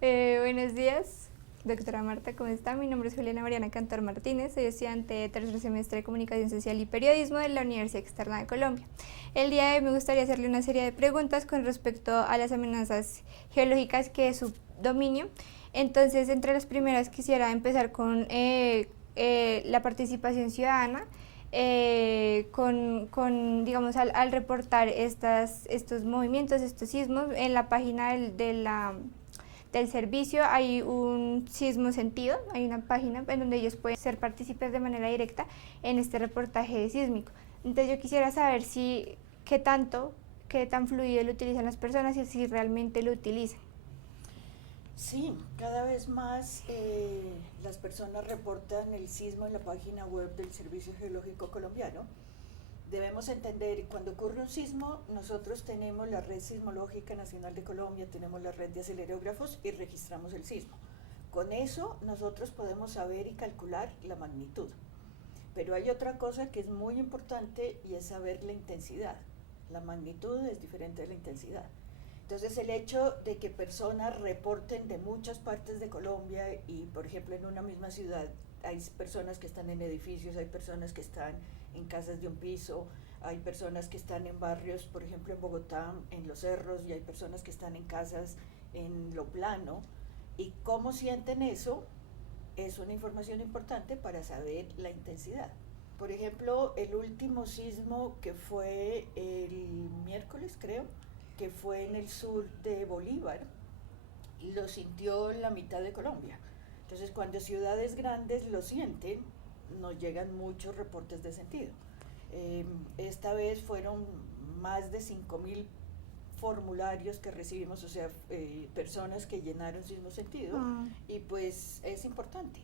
Buenos días, doctora Marta, ¿cómo está? Mi nombre es Juliana Mariana Cantor Martínez, soy estudiante de tercer semestre de Comunicación Social y Periodismo de la Universidad Externa de Colombia. El día de hoy me gustaría hacerle una serie de preguntas con respecto a las amenazas geológicas que es su dominio. Entonces, entre las primeras quisiera empezar con la participación ciudadana. Digamos, al reportar estos movimientos, estos sismos, en la página del servicio hay un sismo sentido, hay una página en donde ellos pueden ser partícipes de manera directa en este reportaje sísmico. Entonces yo quisiera saber si qué tan fluido lo utilizan las personas y si realmente lo utilizan. Sí, cada vez más las personas reportan el sismo en la página web del Servicio Geológico Colombiano. Debemos entender, cuando ocurre un sismo, nosotros tenemos la Red Sismológica Nacional de Colombia, tenemos la red de acelerógrafos y registramos el sismo. Con eso nosotros podemos saber y calcular la magnitud. Pero hay otra cosa que es muy importante y es saber la intensidad. La magnitud es diferente de la intensidad. Entonces el hecho de que personas reporten de muchas partes de Colombia y por ejemplo en una misma ciudad hay personas que están en edificios, hay personas que están en casas de un piso, hay personas que están en barrios, por ejemplo en Bogotá, en los cerros, y hay personas que están en casas en lo plano, y cómo sienten eso es una información importante para saber la intensidad. Por ejemplo, el último sismo que fue el miércoles, creo, que fue en el sur de Bolívar, lo sintió la mitad de Colombia. Entonces, cuando ciudades grandes lo sienten, nos llegan muchos reportes de sentido. Esta vez fueron más de 5.000 formularios que recibimos, o sea, personas que llenaron sismo sentido, y pues es importante.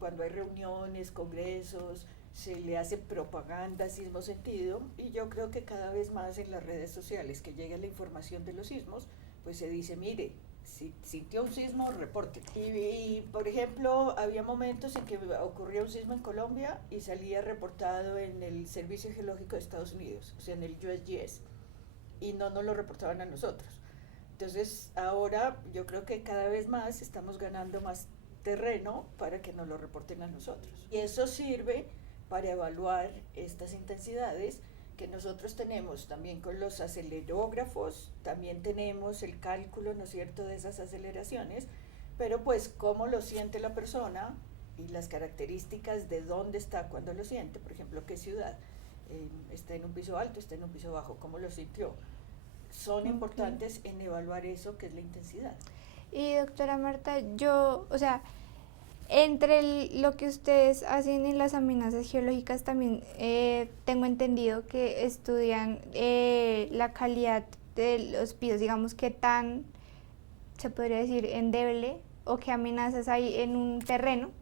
Cuando hay reuniones, congresos, se le hace propaganda sismo sentido, y yo creo que cada vez más en las redes sociales que llega la información de los sismos, pues se dice, mire, si sintió un sismo, reporte. Por ejemplo, había momentos en que ocurría un sismo en Colombia y salía reportado en el Servicio Geológico de Estados Unidos, o sea, en el USGS, y no nos lo reportaban a nosotros. Entonces, ahora yo creo que cada vez más estamos ganando más terreno para que nos lo reporten a nosotros. Y eso sirve para evaluar estas intensidades que nosotros tenemos también con los acelerógrafos, también tenemos el cálculo, ¿no es cierto?, de esas aceleraciones, pero pues cómo lo siente la persona y las características de dónde está cuando lo siente, por ejemplo, qué ciudad, está en un piso alto, está en un piso bajo, cómo lo sintió, son importantes en evaluar eso que es la intensidad. Y doctora Marta, o sea, entre lo que ustedes hacen en las amenazas geológicas también tengo entendido que estudian la calidad de los pisos, digamos, qué tan, se podría decir, endeble o qué amenazas hay en un terreno.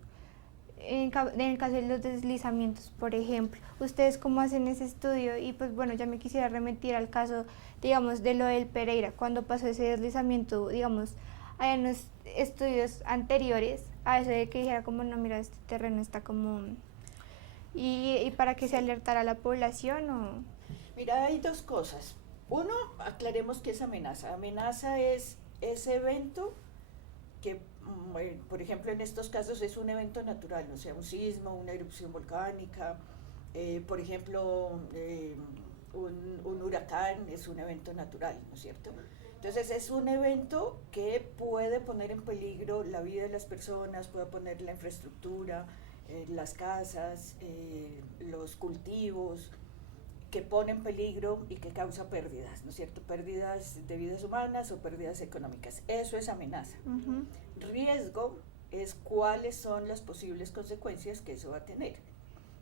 En el caso de los deslizamientos, por ejemplo, ¿ustedes cómo hacen ese estudio? Y pues bueno, ya me quisiera remitir al caso, digamos, de lo del Pereira, cuando pasó ese deslizamiento, digamos, hay unos estudios anteriores a eso de que dijera como, no, mira, este terreno está como... y para que se alertara a la población o... Mira, hay dos cosas. Uno, aclaremos qué es amenaza. Amenaza es ese evento que, por ejemplo, en estos casos es un evento natural, o sea, un sismo, una erupción volcánica, por ejemplo, un huracán es un evento natural, ¿no es cierto? Entonces es un evento que puede poner en peligro la vida de las personas, puede poner la infraestructura, las casas, los cultivos, que pone en peligro y que causa pérdidas, ¿no es cierto? Pérdidas de vidas humanas o pérdidas económicas. Eso es amenaza. Riesgo es cuáles son las posibles consecuencias que eso va a tener.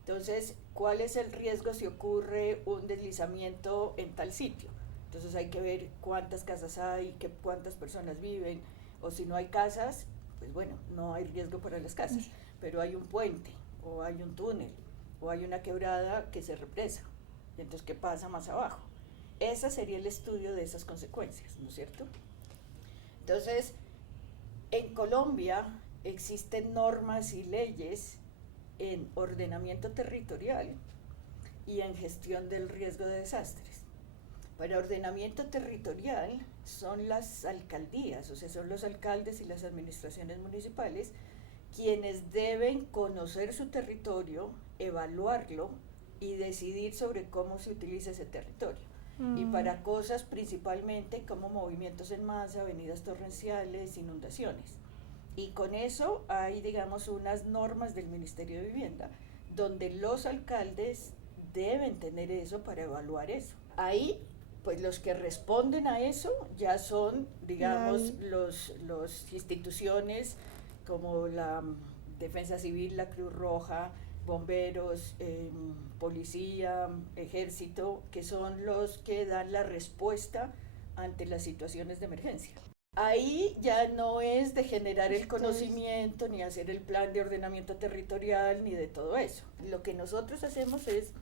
Entonces, ¿cuál es el riesgo si ocurre un deslizamiento en tal sitio? Entonces hay que ver cuántas casas hay, cuántas personas viven, o si no hay casas, pues bueno, no hay riesgo para las casas, pero hay un puente, o hay un túnel, o hay una quebrada que se represa. Entonces, ¿qué pasa más abajo? Ese sería el estudio de esas consecuencias, ¿no es cierto? Entonces, en Colombia existen normas y leyes en ordenamiento territorial y en gestión del riesgo de desastres. Para ordenamiento territorial son las alcaldías, o sea, son los alcaldes y las administraciones municipales quienes deben conocer su territorio, evaluarlo y decidir sobre cómo se utiliza ese territorio. Y para cosas principalmente como movimientos en masa, avenidas torrenciales, inundaciones. Y con eso hay, digamos, unas normas del Ministerio de Vivienda, donde los alcaldes deben tener eso para evaluar eso. Ahí, pues los que responden a eso ya son, digamos, los instituciones como la Defensa Civil, la Cruz Roja, bomberos, policía, ejército, que son los que dan la respuesta ante las situaciones de emergencia. Ahí ya no es de generar el conocimiento, ni hacer el plan de ordenamiento territorial, ni de todo eso. Lo que nosotros hacemos es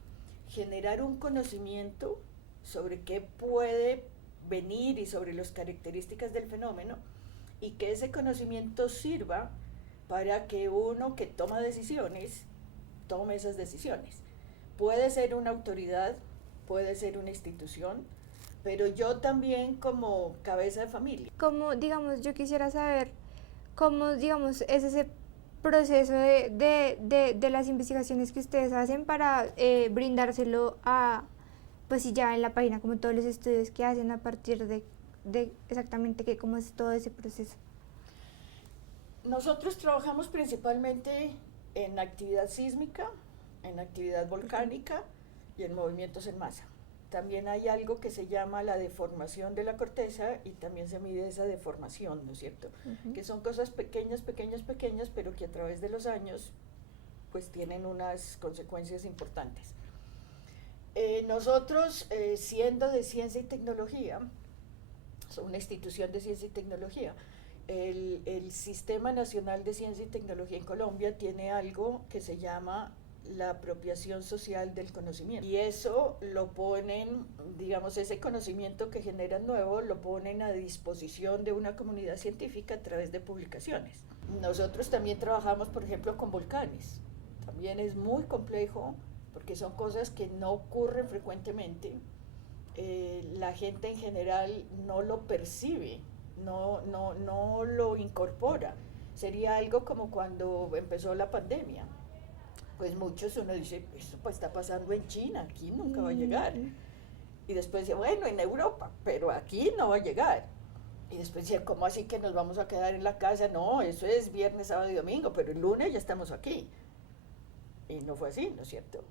generar un conocimiento sobre qué puede venir y sobre las características del fenómeno, y que ese conocimiento sirva para que uno que toma decisiones, tome esas decisiones. Puede ser una autoridad, puede ser una institución, pero yo también como cabeza de familia. Como, digamos, yo quisiera saber cómo, digamos, es ese proceso de las investigaciones que ustedes hacen para brindárselo a, pues sí, ya en la página, como todos los estudios que hacen a partir de exactamente cómo es todo ese proceso. Nosotros trabajamos principalmente en actividad sísmica, en actividad volcánica y en movimientos en masa. También hay algo que se llama la deformación de la corteza y también se mide esa deformación, ¿no es cierto? Que son cosas pequeñas, pero que a través de los años pues tienen unas consecuencias importantes. Nosotros, siendo de ciencia y tecnología, somos una institución de ciencia y tecnología, el Sistema Nacional de Ciencia y Tecnología en Colombia tiene algo que se llama la apropiación social del conocimiento, y eso lo ponen, digamos, ese conocimiento que generan nuevo lo ponen a disposición de una comunidad científica a través de publicaciones. Nosotros también trabajamos, por ejemplo, con volcanes. También es muy complejo porque son cosas que no ocurren frecuentemente. La gente en general no lo percibe, no lo incorpora. Sería algo como cuando empezó la pandemia. Pues muchos, uno dice, esto pues está pasando en China, aquí nunca va a llegar. Y después dice, bueno, en Europa, pero aquí no va a llegar. Y después dice, ¿cómo así que nos vamos a quedar en la casa? No, eso es viernes, sábado y domingo, pero el lunes ya estamos aquí. Y no fue así, ¿no es cierto?